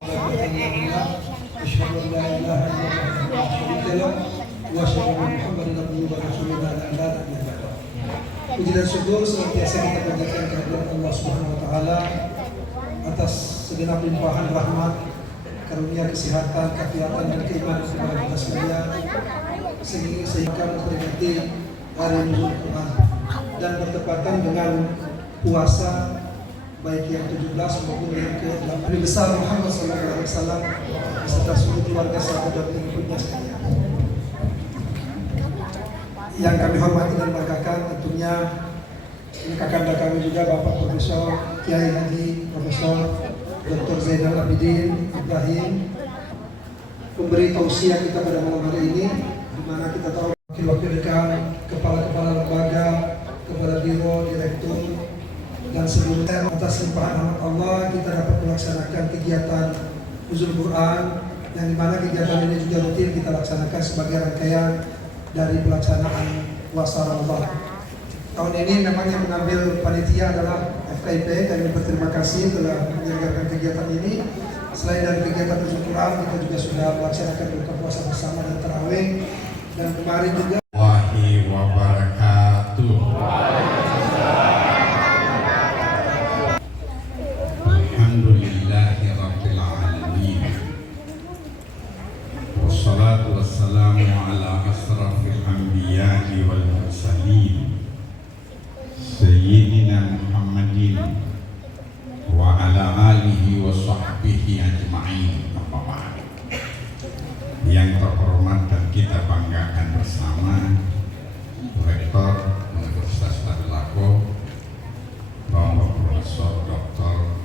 أشهد أن لا إله إلا الله وحده لا شريك له وأشهد أن محمدا عبده ورسوله لا نبي بعده. Puji dan syukur senantiasa kita panjatkan kehadirat Allah Subhanahu wa taala atas segenap limpahan rahmat, karunia kesehatan, kegiatan dan keimanan kepada kita sekalian sehingga memperingati hari Nuzul Quran dan bertepatan dengan puasa baik yang 17 maupun yang ke-8. Nabi besar Muhammad SAW beserta seluruh keluarga sahabat dan pengikutnya sekalian. Yang kami hormati dan banggakan tentunya ini kakanda kami juga Bapak Profesor Kiai Haji Profesor Dr. Zainal Abidin Ibrahim, pemberi tausiah kita pada malam hari ini, di mana kita tahu wakil-wakil dekan, kepala-kepala lembaga, kepala biro, direktur dan seluruhnya. Atas limpahan rahmat Allah kita dapat melaksanakan kegiatan Nuzul Quran, yang dimana kegiatan ini juga rutin kita laksanakan sebagai rangkaian dari pelaksanaan puasa Ramadan. Tahun ini memang yang mengambil panitia adalah FKIP. Kami berterima kasih telah menyelenggarakan kegiatan ini. Selain dari kegiatan Nuzul Quran, kita juga sudah melaksanakan buka puasa bersama dan tarawih, dan kemarin juga wabarakatuh. Alhamdulillahirrabbilalamin. Wassalatu wassalamu ala asrafil anbiya'i wal mursalin Sayyidina Muhammadin wa ala alihi wa sahbihi ajma'in. Yang terhormat dan kita banggakan bersama Rektor Universitas Tadulako Bapak Profesor Dr.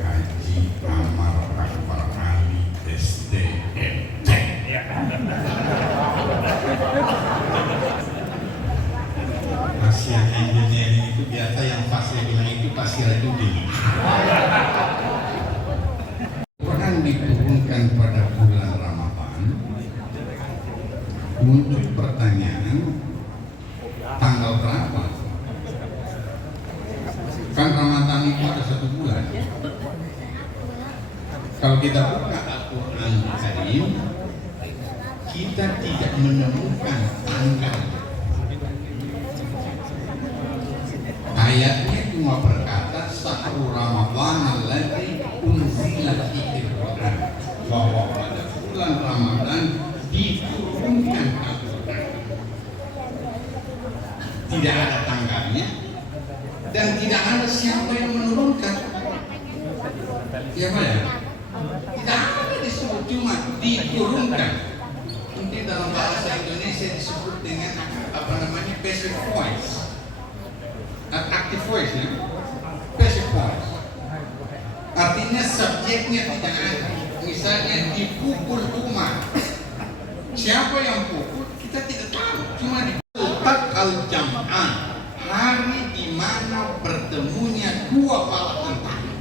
Haji Amar Akbar Ali SDMC. Asia Engineering itu biasa yang pasti bilang itu pasti Rajudin. Quran diturunkan pada bulan Ramadan. Muncul pertanyaan, tanggal berapa? Kan Ramadan itu ada 1 bulan. Kalau kita buka Al-Quran Karim, kita tidak menemukan tanggal. Ayatnya cuma berkata Sahru Ramadan alladzi unzila fihi Al-Quran, bahwa pada bulan Ramadan diturunkan Al-Quran. Tidak ada tanggalnya dan tidak ada siapa yang menurunkan. Siapa ya? Tidak ada disebut, cuma diturunkan. Mungkin dalam bahasa Indonesia disebut dengan passive voice, active voice ya, passive voice. Artinya subjeknya tidak ada. Misalnya dipukul umat, siapa yang pukul kita tidak tahu, cuma dipukul al-jam'an, hari di mana bertemunya dua bala tentara.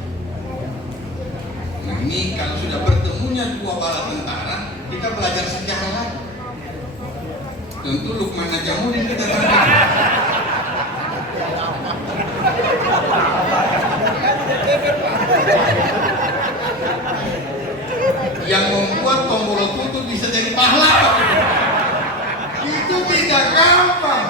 Nah ini kalau sudah bertemunya dua bala tentara, kita belajar sejarah lagi. Tentu Lukman Najamuddin kita tahu. Yang membuat tombol tutup bisa jadi pahlawan. Itu tidak gampang.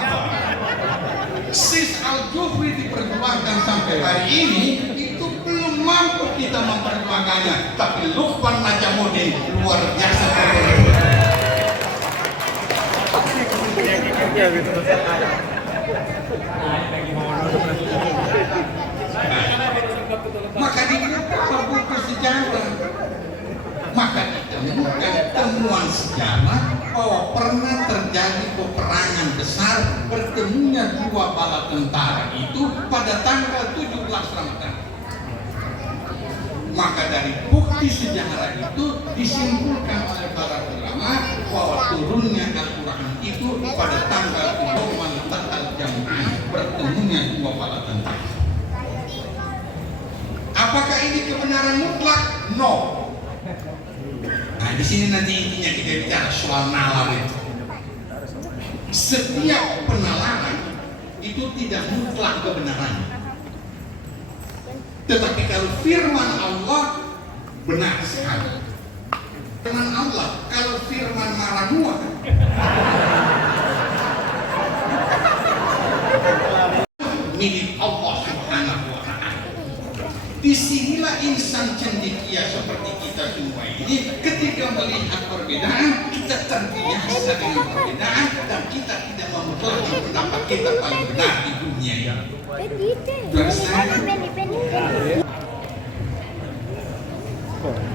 Sis Al-Jufri diperjuangkan sampai hari ini, itu belum mampu kita memperjuangkannya. Tapi Lukman Najamuddin luar biasa. Maka dibuka buku sejarah, maka ditemukan temuan sejarah bahwa pernah terjadi peperangan besar, bertemunya dua bala tentara itu pada tanggal 17 Ramadan. Maka dari bukti sejarah itu disimpulkan oleh para ulama bahwa turunnya Al-Quran itu pada tanggal 7 Al-Jam'an, bertemunya dua bala tentara. Apakah ini kebenaran mutlak? No. Nah, di sini nanti intinya kita bicara soal nalar itu. Setiap penalaran itu tidak mutlak kebenarannya. Tetapi kalau firman Allah benar sekali. Firman Allah, kalau firman Maranua milik Allah Subhanahu wa Ta'ala. Disinilah insan cendekia seperti kita semua ini, ketika melihat perbedaan, kita terbiasa dengan perbedaan dan kita tidak memutuskan pendapat kita paling benar di dunia ini.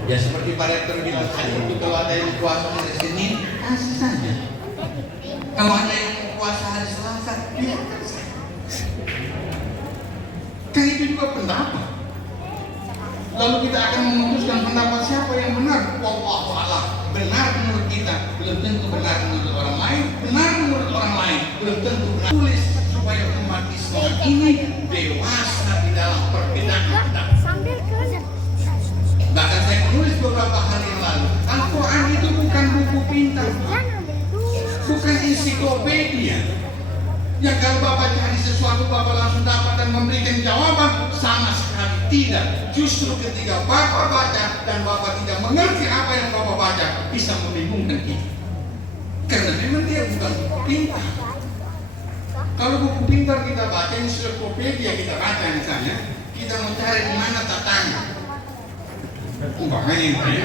Ya seperti Pak Rektor bilang tadi, itu kalau ada yang puasa hari Senin, kasih saja. Kalau ada yang puasa hari Selasa, biarkan saja. Kan itu juga pendapat. Lalu kita akan memutuskan pendapat siapa yang benar. Wallahu a'lam. Benar menurut kita, belum tentu benar menurut orang lain. Benar menurut orang lain, belum tentu benar. Tulis supaya umat Islam ini dewasa di dalam perbedaan pendapat. Bahkan saya menulis beberapa hari yang lalu, Al-Quran itu bukan buku pintar, bukan ensiklopedia. Yang kalau Bapak cari sesuatu, Bapak langsung dapat dan memberikan jawaban. Sama sekali tidak. Justru ketika Bapak baca dan Bapak tidak mengerti apa yang Bapak baca, bisa membingungkan kita. Karena memang dia bukan buku pintar. Kalau buku pintar kita baca, ensiklopedia kita baca misalnya, kita mau cari di mana tatanya. Umpamanya ini,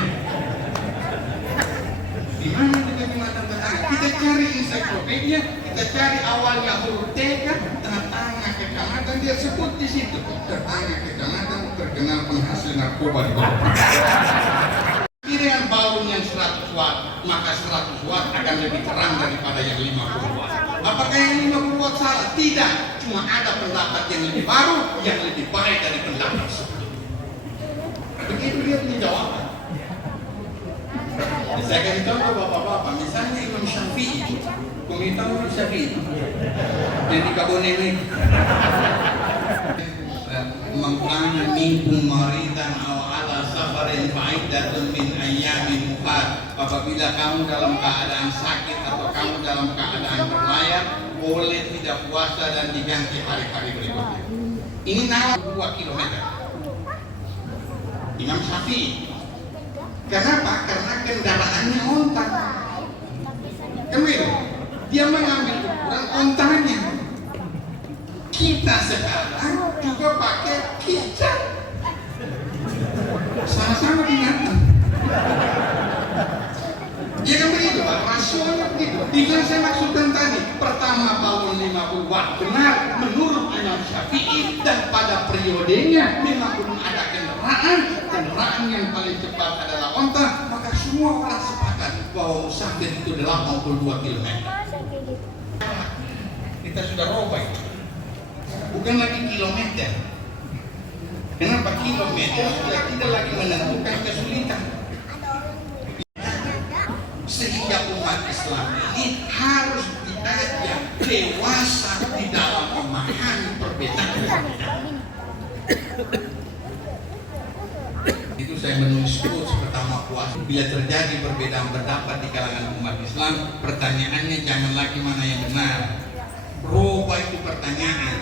di mana kita mengatakan tetangga? Kita cari ensiklopedia, kita cari awalnya huruf TK, tetangga kecamatan, dia sebut di situ. Tetangga kecamatan terkenal penghasil narkoba di bawah. Dengan balon yang 100 watt, maka 100 watt akan lebih terang daripada yang 50 watt. Apakah yang 50 watt salah? Tidak. Cuma ada pendapat yang lebih baru, yang lebih baik dari pendapat sebelumnya. Begitu dia punya jawaban. Saya kasih contoh bapak-bapak, misalnya Imam Syafi'i, komita Imam Syafi'i, yang di Kabone ini, mengkana minkum maridan aw ala safarin fa'iddatun min ayyamin ukhar. Apabila kamu dalam keadaan sakit atau kamu dalam keadaan berlayar, boleh tidak puasa dan diganti hari-hari berikutnya. Ini nalar 2 kilometer. Imam Syafi'i. Kenapa? Karena kendaraannya onta. Kemudian dia mengambil ukuran ontanya. Kita sekarang juga pakai kicap. Sama-sama binatang. Ya kan begitu Pak, rasionya begitu. Yang saya maksudkan tadi, pertama balon 50 watt benar menurut Imam Syafi'i, dan pada periodenya memang belum ada kendaraan yang paling cepat adalah onta, maka semua orang sepakat bahwa musafir itu 82 km. Kita sudah robek, bukan lagi kilometer. Kenapa kilometer sudah tidak lagi menentukan kesulitan? Sehingga umat Islam ini harus diajak dewasa di dalam memahami perbedaan. Itu saya menulis quotes pertama puasa. Bila terjadi perbedaan pendapat di kalangan umat Islam, pertanyaannya jangan lagi mana yang benar. Roba itu pertanyaan,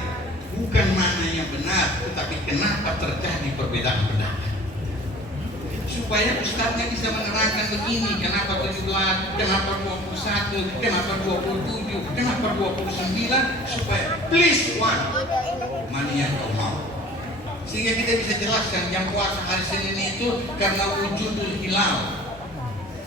bukan mana yang benar, tetapi kenapa terjadi perbedaan pendapat. Supaya ustaznya bisa menerangkan begini, kenapa 17, kenapa 21, kenapa 27, kenapa 29, supaya please one, mana yang kau mau. Sehingga kita bisa jelaskan yang puasa hari Senin itu karena wujudul hilal.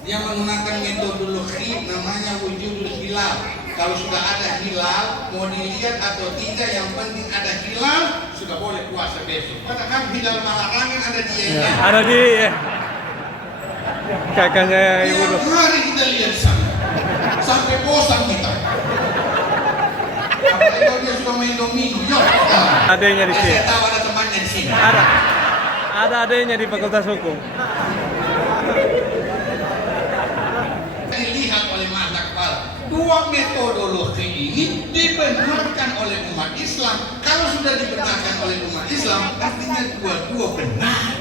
Dia menggunakan metodologi namanya wujudul hilal. Kalau sudah ada hilal, mau dilihat atau tidak, yang penting ada hilal, sudah boleh puasa besok. Padahal hilal Malarangan ada di ya, ada di kakaknya ibu. Tiap hari kita lihat sana, sampai bosan kita. Apalagi kalau dia suka main domino, adanya di sini. Saya tahu ada temannya di sini. Ada adanya di Fakultas Hukum. Dilihat oleh mata kepala. Dua metodologi ini dibenarkan oleh umat Islam. Kalau sudah dibenarkan oleh umat Islam, artinya dua-dua benar.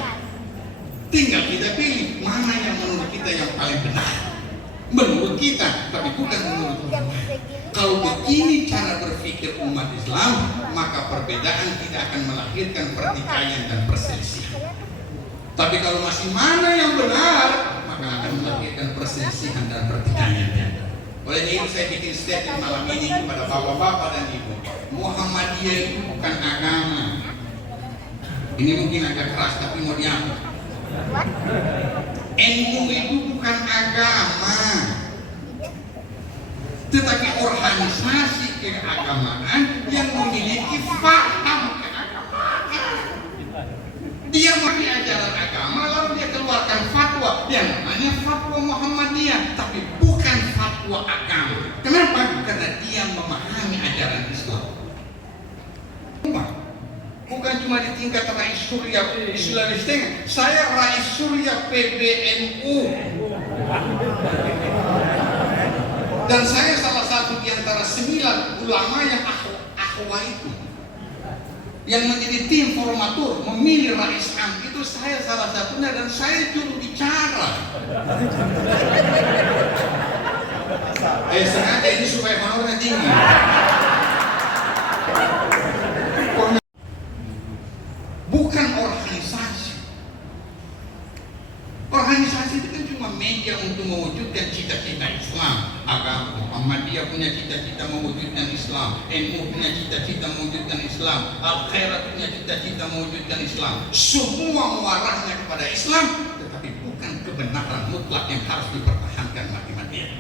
Tinggal kita pilih mana yang menurut kita yang paling benar. Menurut kita, tapi bukan menurut orang lain. Kalau begini cara berpikir umat Islam, maka perbedaan tidak akan melahirkan pertikaian dan perselisihan. Tapi kalau masih mana yang benar, maka akan melahirkan perselisihan dan pertikaian. Oleh itu saya bikin statement malam ini kepada bapak-bapak dan ibu. Muhammadiyah itu bukan agama. Ini mungkin agak keras tapi mau diambil. NU itu bukan agama, tetapi organisasi keagamaan yang memiliki paham keagamaan. Dia mengerti ajaran agama lalu dia keluarkan fatwa yang namanya fatwa Muhammadiyah, tapi bukan fatwa agama. Kenapa? Karena dia memahami ajaran Islam. Bukan cuma di tingkat Rais Surya di Sulawesi Tengah. Saya Rais Surya PBNU. Dan saya salah satu di antara 9 ulama yang akhwa itu. Yang menjadi tim formatur memilih Rais Am itu saya salah satunya dan saya juru bicara. Sengaja ini supaya honornya tinggi. Bukan organisasi. Organisasi itu kan cuma media untuk mewujudkan cita-cita Islam. Agama Muhammadiyah punya cita-cita mewujudkan Islam, NU punya cita-cita mewujudkan Islam, Al-Khairat punya cita-cita mewujudkan Islam. Semua mengarahnya kepada Islam, tetapi bukan kebenaran mutlak yang harus dipertahankan mati-matian.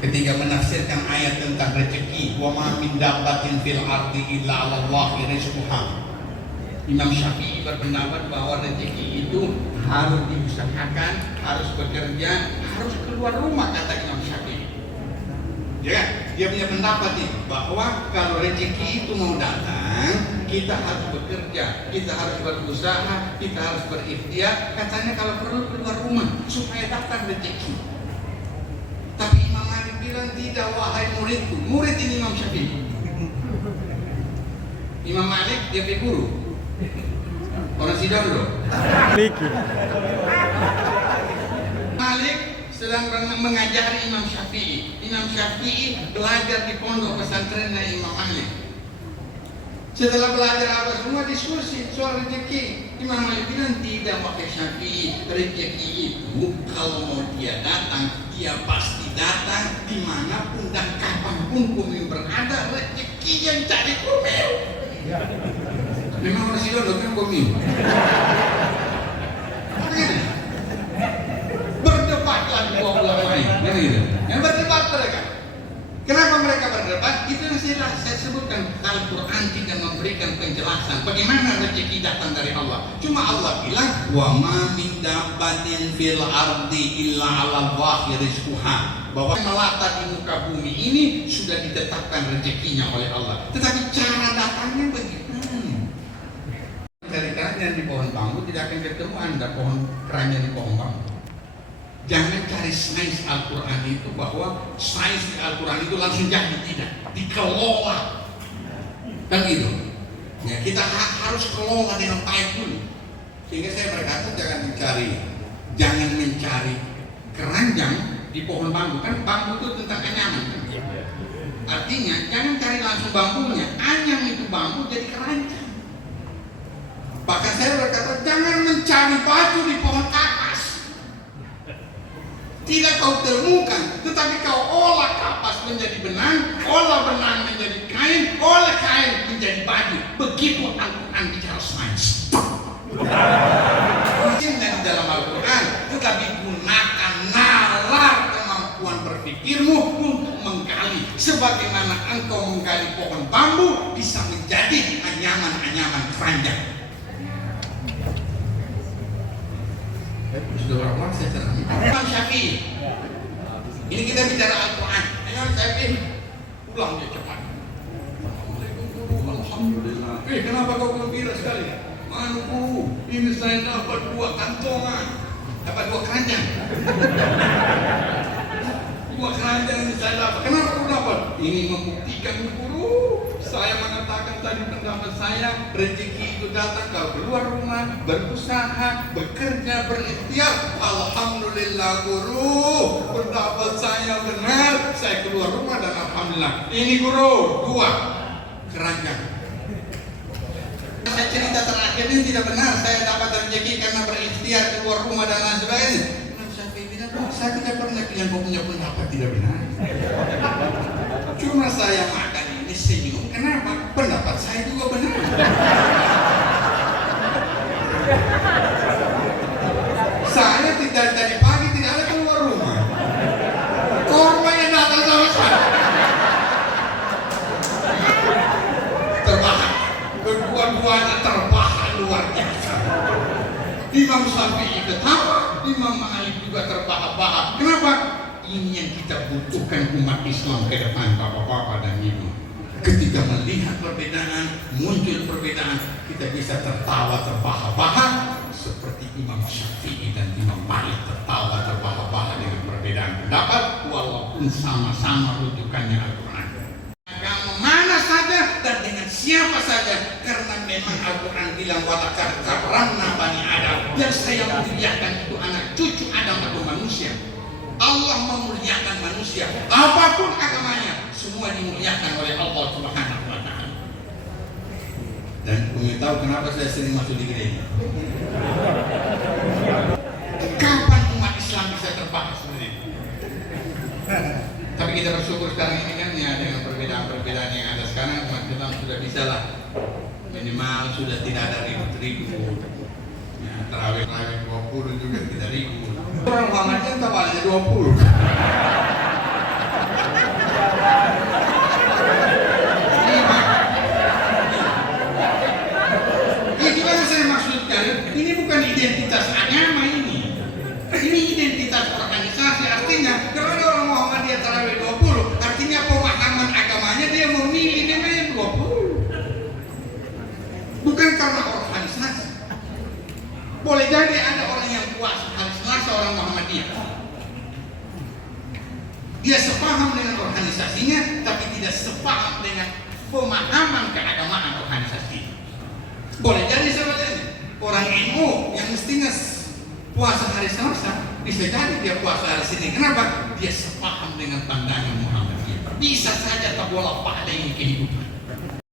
Ketika menafsirkan ayat tentang rezeki, wa ma min dabbatin fil ardi illa 'ala Allahi rizquha. Imam Syafi'i berpendapat bahwa rezeki itu harus diusahakan, harus bekerja, harus keluar rumah, kata Imam Syafi'i. Ya, dia punya pendapat nih bahwa kalau rezeki itu mau datang, kita harus bekerja, kita harus berusaha, kita harus berikhtiar. Katanya kalau perlu keluar rumah supaya datang rezeki. Tapi Imam Malik bilang tidak, wahai muridku. Murid ini Imam Syafi'i. Imam Malik dia guru. Orang Sidondo. Malik sedang mengajari Imam Syafi'i. Imam Syafi'i belajar di pondok pesantrennya Imam Malik. Setelah belajar apa semua diskusi soal rezeki. Imam Malik bilang tidak, pakai Syafi'i. Rezeki itu kalau mau dia datang, dia pasti datang dimanapun dan kapanpun Kumil berada. Rezeki yang cari Kumil. Memang orang Sidondo kan Kumil. Berdebatlah dua ulama ini. Yang berdebat mereka. Kenapa mereka berdebat? Itu yang saya sebutkan. Al-Quran tidak memberikan penjelasan bagaimana rezeki datang dari Allah. Cuma Allah bilang, wa ma min dabbatin fil ardi illa 'ala Allahi rizquha. Bahwa melata di muka bumi ini sudah ditetapkan rezekinya oleh Allah. Tetapi cara datangnya bagaimana? Cari keranjang di pohon bambu tidak akan ketemu Anda pohon keranjang di pohon bambu. Jangan cari sains Al-Quran itu bahwa sains di Al-Quran itu langsung jadi, tidak, dikelola. Kan gitu. Ya, kita harus kelola dengan baik dulu. Sehingga saya berkata jangan mencari keranjang di pohon bambu. Kan bambu itu tentang anyaman. Artinya jangan cari langsung bambunya, anyam itu bambu jadi keranjang. Bahkan saya berkata jangan mencari baju di pohon kapas. Tidak kau temukan, tetapi kau olah kapas menjadi benang, olah benang menjadi kain, olah kain menjadi baju. Begitu Al-Quran bicara sains. Mungkin dari dalam Al-Quran, tetapi gunakan nalar kemampuan berpikirmu untuk menggali. Sebagaimana engkau menggali pohon bambu bisa menjadi anyaman-anyaman keranjang. Sudah berapa lama saya cerita? Imam Syafi'i. Ini kita bicara Al-Quran. Imam Syafi'i pulang dia cepat. Alhamdulillah. Kenapa kau gembira sekali? Manu guru, ini saya dapat 2 kantongan, dapat 2 keranjang. 2 keranjang ini saya dapat. Kenapa kau dapat? Ini membuktikan guru. Saya mengatakan tadi pendapat saya, rezeki itu datang kalau keluar rumah, berusaha, bekerja, berikhtiar. Alhamdulillah guru, pendapat saya benar. Saya keluar rumah dan alhamdulillah. Ini guru, 2 keranjang. Saya cerita terakhir ini tidak benar. Saya dapat rezeki karena berikhtiar keluar rumah dan lain sebagainya. Imam Syafi'i bilang, saya tidak pernah bilang kau punya pendapat tidak benar. Cuma saya makan ini senyum. Kenapa? Pendapat saya juga benar. Saya tidak dari pagi tidak ada keluar rumah. Korma yang datang sama saya. Terbahak. Kedua-duanya terbahak luar biasa. Imam Syafi'i ketawa, Imam Malik juga terbahak-bahak. Kenapa? Ini yang kita butuhkan umat Islam ke depan, bapak-bapak dan ibu. Ketika melihat perbedaan, muncul perbedaan, kita bisa tertawa terbahak-bahak seperti Imam Syafi'i dan Imam Malik tertawa terbahak-bahak dengan perbedaan pendapat walaupun sama-sama rujukannya Al-Quran. Agama mana saja dan dengan siapa saja, karena memang Al-Quran bilang walaqad karramna bani Adam, dan saya muliakan itu anak cucu Adam atau manusia. Allah memuliakan manusia, apapun agamanya, semua dimuliakan oleh Allah Subhanahu wa Ta'ala. Dan ingin tahu kenapa saya sering masuk di gereja? Kapan umat Islam bisa terbahak seperti itu? Tapi kita bersyukur sekarang ini kan ya, dengan perbedaan-perbedaan yang ada sekarang, umat Islam sudah bisa lah, minimal sudah tidak ada ribut-ribut. Ya, terawih 20 juga tidak ribut. Orang Muhammadiyah tawalannya 20. Itu yang saya maksudkan, ini bukan identitas agama ini. Ini identitas organisasi. Artinya, kalau ada orang Muhammadiyah tarawih 20, artinya pemahaman agamanya dia memilih namanya 20. Bukan karena organisasi. Boleh jadi ada orang yang puasa hari Selasa orang Muhammadiyah. Dia sepaham dengan organisasinya, tapi tidak sepaham dengan pemahaman keagamaan organisasi. Boleh jadi seperti ini. Orang NU yang mestinya puasa hari Selasa, bisa jadi dia puasa hari Senin. Kenapa? Dia sepaham dengan pandangan Muhammadiyah. Bisa saja terbola balik kehidupan.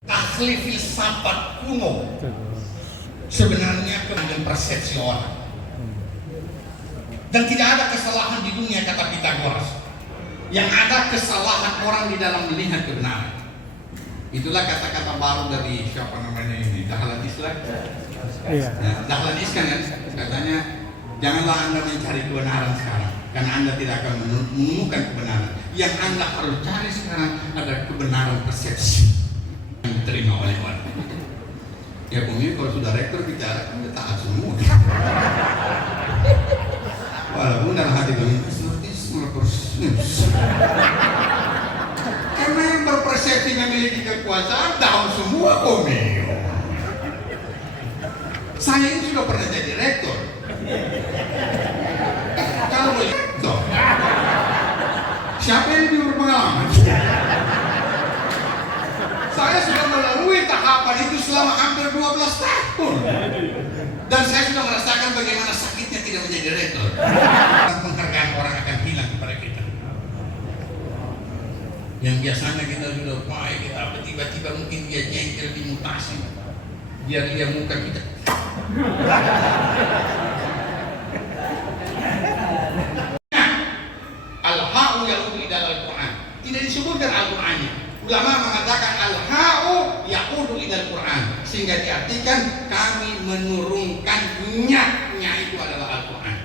Ahli filsafat kuno sebenarnya dengan persepsi orang. Dan tidak ada kesalahan di dunia, kata Pythagoras. Yang ada kesalahan orang di dalam melihat kebenaran. Itulah kata-kata baru dari siapa namanya ini, Dahlan Iskan. Iya. Nah, Dahlan Iskan kan katanya, janganlah Anda mencari kebenaran sekarang, karena Anda tidak akan menemukan kebenaran. Yang Anda harus cari sekarang adalah kebenaran persepsi yang diterima oleh orang. Ya pokoknya kalau sudah rektor bicara kan taat semua. Walaupun dalam hati kami seperti semua persepsi. Karena yang berpersepsi memiliki kekuasaan tahu semua komio. Saya ini sudah pernah jadi rektor. Kalau boleh rektor, siapa yang lebih berpengalaman? Saya sudah melalui tahapan itu selama hampir 12 tahun. Dan saya sudah merasakan bagaimana sakitnya tidak menjadi rektor. Penghargaan orang akan hilang kepada kita. Yang biasanya kita sudah baik, kita tiba-tiba mungkin dia jengkel dimutasi. Biar dia muka kita. Al-ha'u ya'udu ila al-Quran. Tidak disebutkan Al-Qurannya. Ulama mengatakan al-ha'u ya'udu ila al-Quran, sehingga diartikan kami menurunkannya, itu adalah Al-Quran.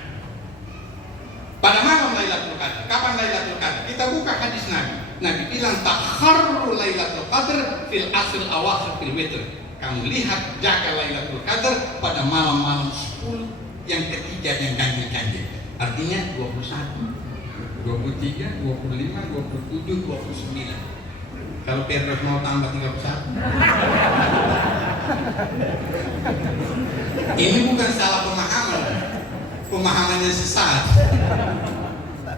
Pada malam Lailatul Qadar. Kapan Lailatul Qadar? Kita buka hadis Nabi. Nabi bilang takharru Lailatul Qadar fil asr awakhir fil witr. Kamu lihat jaga Lailatul Qadar pada malam-malam 10 yang ketiga yang ganjil-ganjil. Artinya 21, 23, 25, 27, 29. Kalau Petrus mau tambah 31. Ini bukan salah pemahaman. Pemahamannya sesat.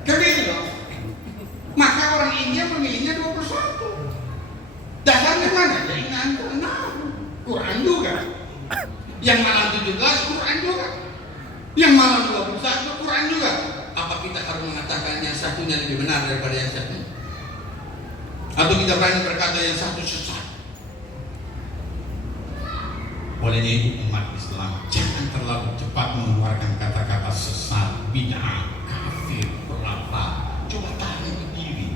Kebilo. Maka orang India memilihnya 21. Dasarnya mana? Ya ini Quran juga. Yang malam 17 Quran juga. Yang malam 21 Quran juga. Apa kita harus mengatakan yang satunya lebih benar daripada yang satunya? Atau kita berani berkata yang satu sesat? Oleh itu umat Islam jangan terlalu cepat mengeluarkan kata-kata sesat, bid'ah, kafir, berapa. Coba tanya ke diri.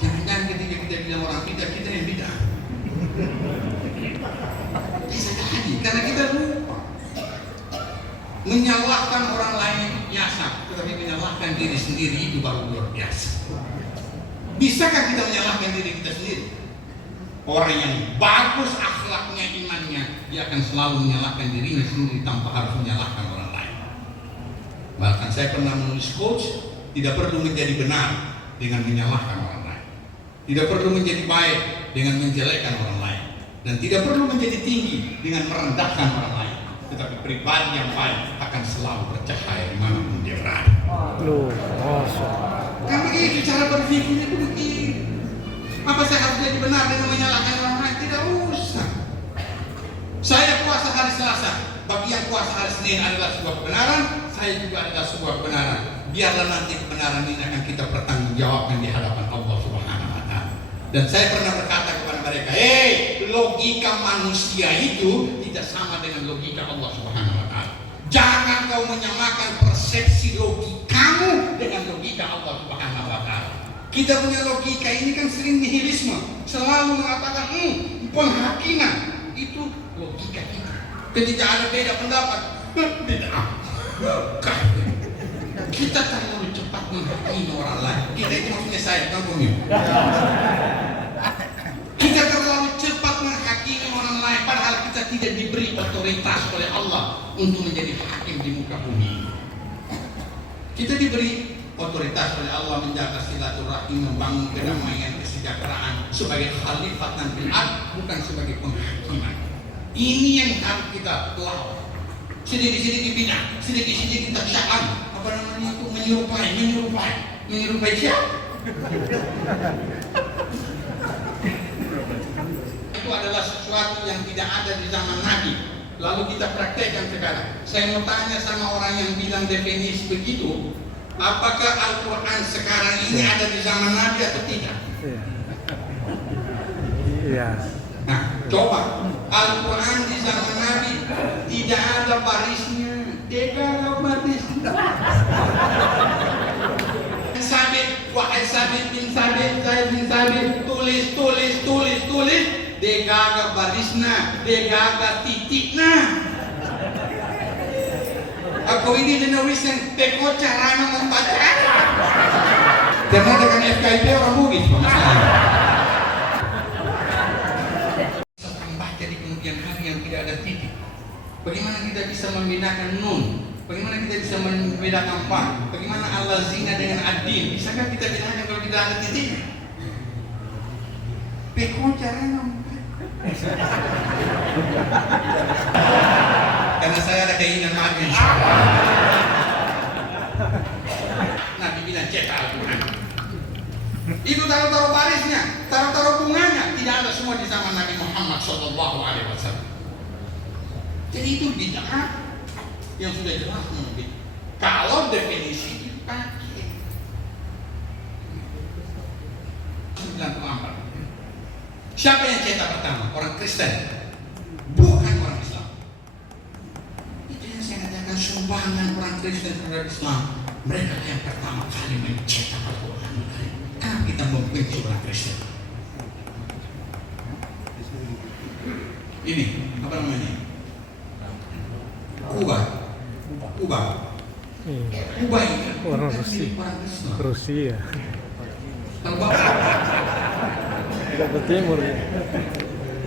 Jangan-jangan ketika kita bilang orang bid'ah, kita yang bid'ah. Bisa jadi karena kita lupa. Menyalahkan orang lain itu biasa, tetapi menyalahkan diri sendiri itu baru luar biasa. Bisakah kita menyalahkan diri kita sendiri? Orang yang bagus akhlaknya, imannya, dia akan selalu menyalahkan dirinya sendiri tanpa harus menyalahkan orang lain. Bahkan saya pernah menulis quotes, tidak perlu menjadi benar dengan menyalahkan orang lain, tidak perlu menjadi baik dengan menjelekkan orang lain, dan tidak perlu menjadi tinggi dengan merendahkan orang lain. Tetapi pribadi yang baik akan selalu bercahaya dimanapun dia berada. Kan begitu cara berpikirnya begitu. Apa saya harus jadi benar dengan menyalahkan orang lain? Tidak usah. Saya puasa hari Selasa, bagi yang puasa hari Senin adalah sebuah kebenaran, saya juga adalah sebuah kebenaran. Biarlah nanti kebenaran ini akan kita pertanggungjawabkan di hadapan Allah Subhanahu wa Ta'ala. Dan saya pernah berkata kepada mereka, logika manusia itu tidak sama dengan logika Allah Subhanahu wa Ta'ala. Jangan kau menyamakan persepsi logikamu dengan logika Allah Subhanahu wa Ta'ala. Kita punya logika ini kan sering nihilisme, selalu mengatakan penghakiman itu logika kita. Ketika ada beda pendapat, beda. Kita terlalu cepat menghakimi orang lain. Kita itu maksudnya saya, bukan Bumi. Kita terlalu cepat menghakimi orang lain, padahal kita tidak diberi otoritas oleh Allah untuk menjadi hakim di muka bumi. Kita diberi otoritas oleh Allah menjaga silaturahim, membangun kedamaian, kesejahteraan sebagai khalifatan fil ard, bukan sebagai penghakiman. Ini yang harus kita lawan. Sedikit-sedikit bid'ah, sedikit-sedikit tasya'an, apa namanya itu menyerupai siapa? Itu adalah sesuatu yang tidak ada di zaman Nabi. Lalu kita praktekkan sekarang. Saya mau tanya sama orang yang bilang definisi begitu, apakah Al-Quran sekarang ini ada di zaman Nabi atau tidak? Iya. Nah, coba Al-Quran di zaman Nabi tidak ada barisnya, tidak ada barisnya. Sabit, wahai Sabit bin Sabit, Zaid bin Sabit, tulis, degaga barisna, degaga titikna. Aku ini menuliskan teko caranya membaca. Karena dengan FKIP orang Bugis, membaca di kemudian hari yang tidak ada titik. Bagaimana kita bisa membedakan nun? Bagaimana kita bisa membedakan fa? Bagaimana al-lazina dengan ad-din? Bisakah kita bedakan kalau tidak ada titik? Teko caranya karena saya ada keinginan maju insyaallah. Nabi bilang cetak Al-Quran. Itu taruh-taruh barisnya, taruh-taruh bunganya, tidak ada semua di zaman Nabi Muhammad SAW. Jadi itu bid'ah yang sudah jelas mungkin. Kalau definisi dipakai 94. Siapa yang cetak pertama? Orang Kristen, bukan orang Islam. Itu yang saya katakan sumbangan orang Kristen terhadap Islam. Mereka yang pertama kali mencetak Al-Quran. Kenapa kita membenci orang Kristen? Ini apa namanya? Kuba ini Orang Islam. Rusia. Dapat Timur.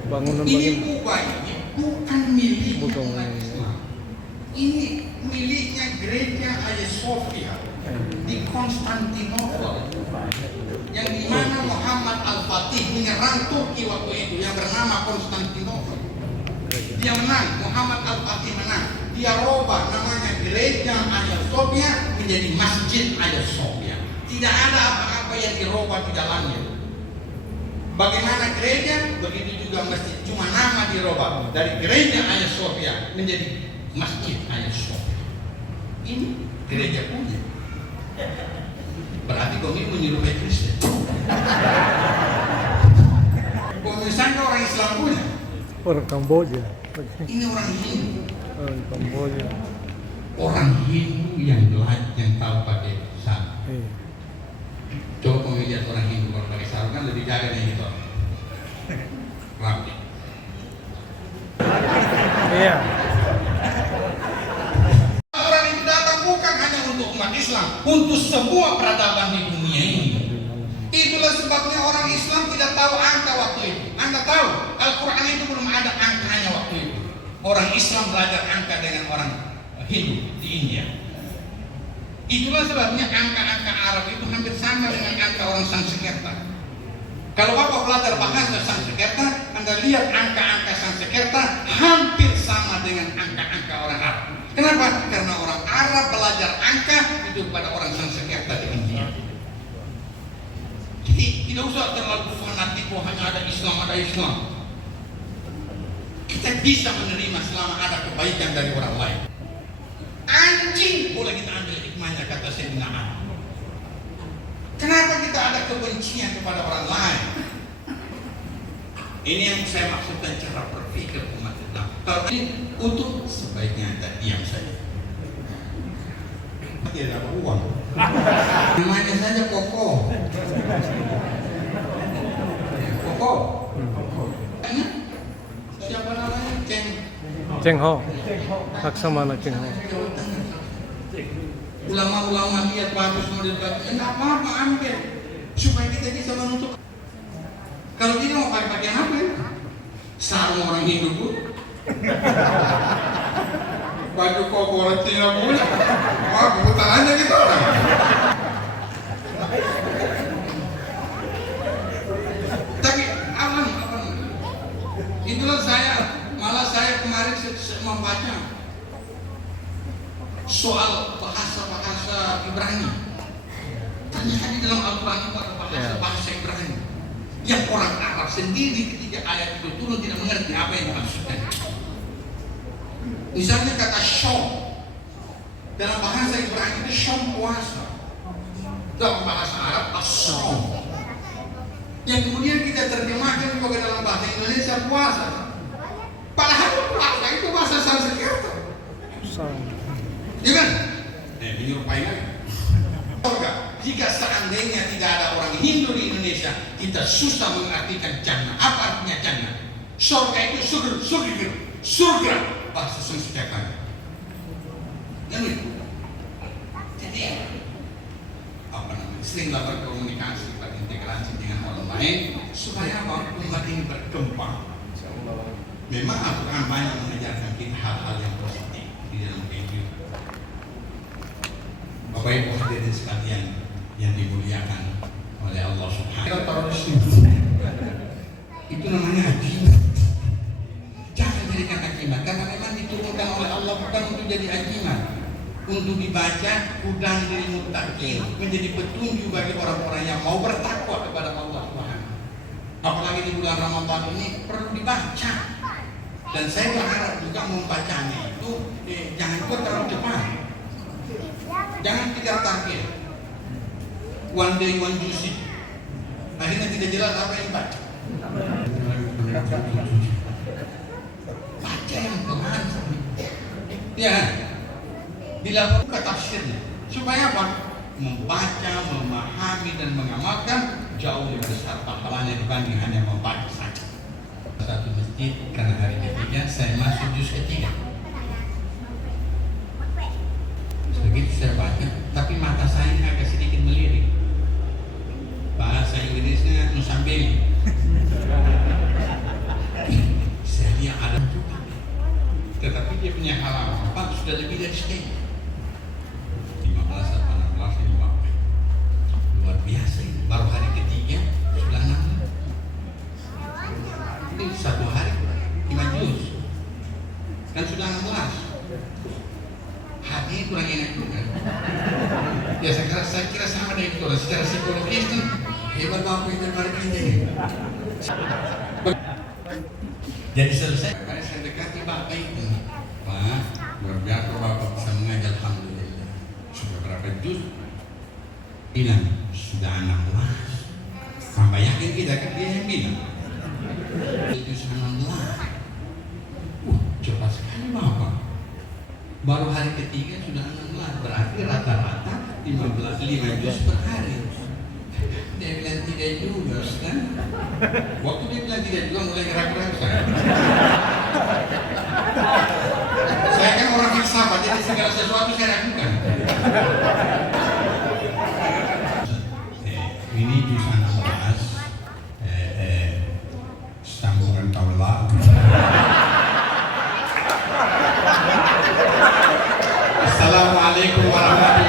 Bangunan ini Kuba ini bukan milik umat Islam. Ini miliknya gereja Hagia Sophia di Konstantinopel, yang dimana Muhammad Al-Fatih menyerang Turki waktu itu yang bernama Konstantinopel. Dia menang, Muhammad Al-Fatih menang. Dia robah namanya gereja Hagia Sophia menjadi Masjid Hagia Sophia. Tidak ada apa-apa yang dirobah di dalamnya. Bagaimana gereja, begitu juga masjid, cuma nama dirubah dari gereja Hagia Sophia menjadi Masjid Hagia Sophia. Ini gereja punya. Berarti kami menyerupai Kristen. Pemirsa orang Islam punya. Orang Kamboja. Ini orang Hindu. Oh, di Kamboja. Orang Hindu yang belajar, yang tahu pakai sarung. Iya. Coba kamu lihat orang Hindu kalau pakai sarung kan lebih jaga nih gitu. Rapi. Iya. Orang itu datang bukan hanya untuk umat Islam, untuk semua peradaban di dunia ini. Itulah sebabnya orang Islam tidak tahu angka waktu itu. Anda tahu, Al-Quran itu belum ada angkanya waktu itu. Orang Islam belajar angka dengan orang Hindu di India. Itulah sebabnya angka-angka Arab itu hampir sama dengan angka orang Sanskerta. Kalau Bapak belajar bahasa Sanskerta, Anda lihat angka-angka Sanskerta hampir sama dengan angka-angka orang Arab. Kenapa? Karena orang Arab belajar angka itu pada orang Sanskerta di India. Jadi tidak usah terlalu fanatik bahwa hanya ada Islam. Kita bisa menerima selama ada kebaikan dari orang lain. Anjing boleh kita ambil hikmahnya, kata Sayyidina Ali. Kenapa kita ada kebencian kepada orang lain? Ini yang saya maksudkan cara berpikir umat Islam. Kalau ini untuk sebaiknya Anda diam saja. Tidak ada uang. Namanya saja Koko. Koko. Siapa namanya? Cheng Ho. Laksamana Cheng Ho. Ulama-ulama lihat bagus model bagus, enggak apa-apa ambil supaya kita bisa menutup. Kalau tidak mau pakai apa ya? Sarung orang Hindu pun. Baju koko orang Cina pun. Wah, buta aja gitu orang. Tapi aman. Itulah malah saya kemarin membaca soal bahasa Ibrani. Ternyata di dalam Al-Quran itu ada bahasa Ibrani yang orang Arab sendiri ketika ayat itu turun tidak mengerti apa yang dimaksudkan. Misalnya kata syom dalam bahasa Ibrani itu syom puasa, dalam bahasa Arab as-som, yang kemudian kita terjemahkan juga dalam bahasa Indonesia puasa. Padahal puasa itu bahasa Sanskerta. Ya kan? Menyerupai lagi. Jika seandainya tidak ada orang Hindu di Indonesia, kita susah mengartikan jannah. Apa artinya jannah? Surga itu surga bahasa Sanskerta. Jadi seringlah berkomunikasi, berintegrasi dengan orang lain supaya umat ini berkembang. Memang Al-Quran banyak mengajarkan kita hal-hal yang positif di dalam kehidupan. Bapak Ibu hadirin sekalian yang dimuliakan oleh Allah Subhanahu wa Ta'ala, itu namanya ajimat. Jangan jadikan ajimat, karena memang diturunkan oleh Allah bukan untuk jadi ajimat, untuk dibaca hudan lil muttaqin, menjadi petunjuk bagi orang-orang yang mau bertakwa kepada Allah Subhanahu. Apalagi di bulan Ramadan ini perlu dibaca. Dan saya berharap juga membacanya itu jangan ikut terlalu cepat. Jangan kejar target. One day one juicy. Akhirnya tidak jelas apa yang baca. Baca yang pelan. Ya. Dilakukan tafsirnya. Supaya apa? Membaca, memahami dan mengamalkan jauh lebih besar pahalanya dibanding hanya membaca saja. Satu masjid karena hari ketiga saya masuk juz ketiga. Begitu saya baca, tapi mata saya agak sedikit melirik. Bahasa Inggrisnya Nusambeli. Saya lihat ada juga, tetapi dia punya halaman Pak sudah lebih dari setengah. 15 atau 16 ini Bapak. Luar biasa ini. Baru hari ketiga sudah 6. Ini satu hari 5 juz kan sudah 16. Hatinya kurang enak juga. Ya saya kira sama dengan itu. Secara psikologis kan hebat Bapak itu daripada kita ini. Jadi selesai karena saya dekati Bapak itu, Pak, luar biasa Bapak bisa mengajar, alhamdulillah. Sudah berapa juz? Bilang sudah 16. Tambah yakin kita kan dia yang bilang. Juz 16. Baru hari ketiga sudah 16, berarti rata-rata 5 juz per hari. Dia bilang tidak juga, Ustaz. Waktu dia bilang tidak juga mulai ragu-ragu saya. Saya kan orang filsafat, jadi segala sesuatu saya ragukan. Ini juz 16, stamburan taula. Assalamualaikum warahmatullahi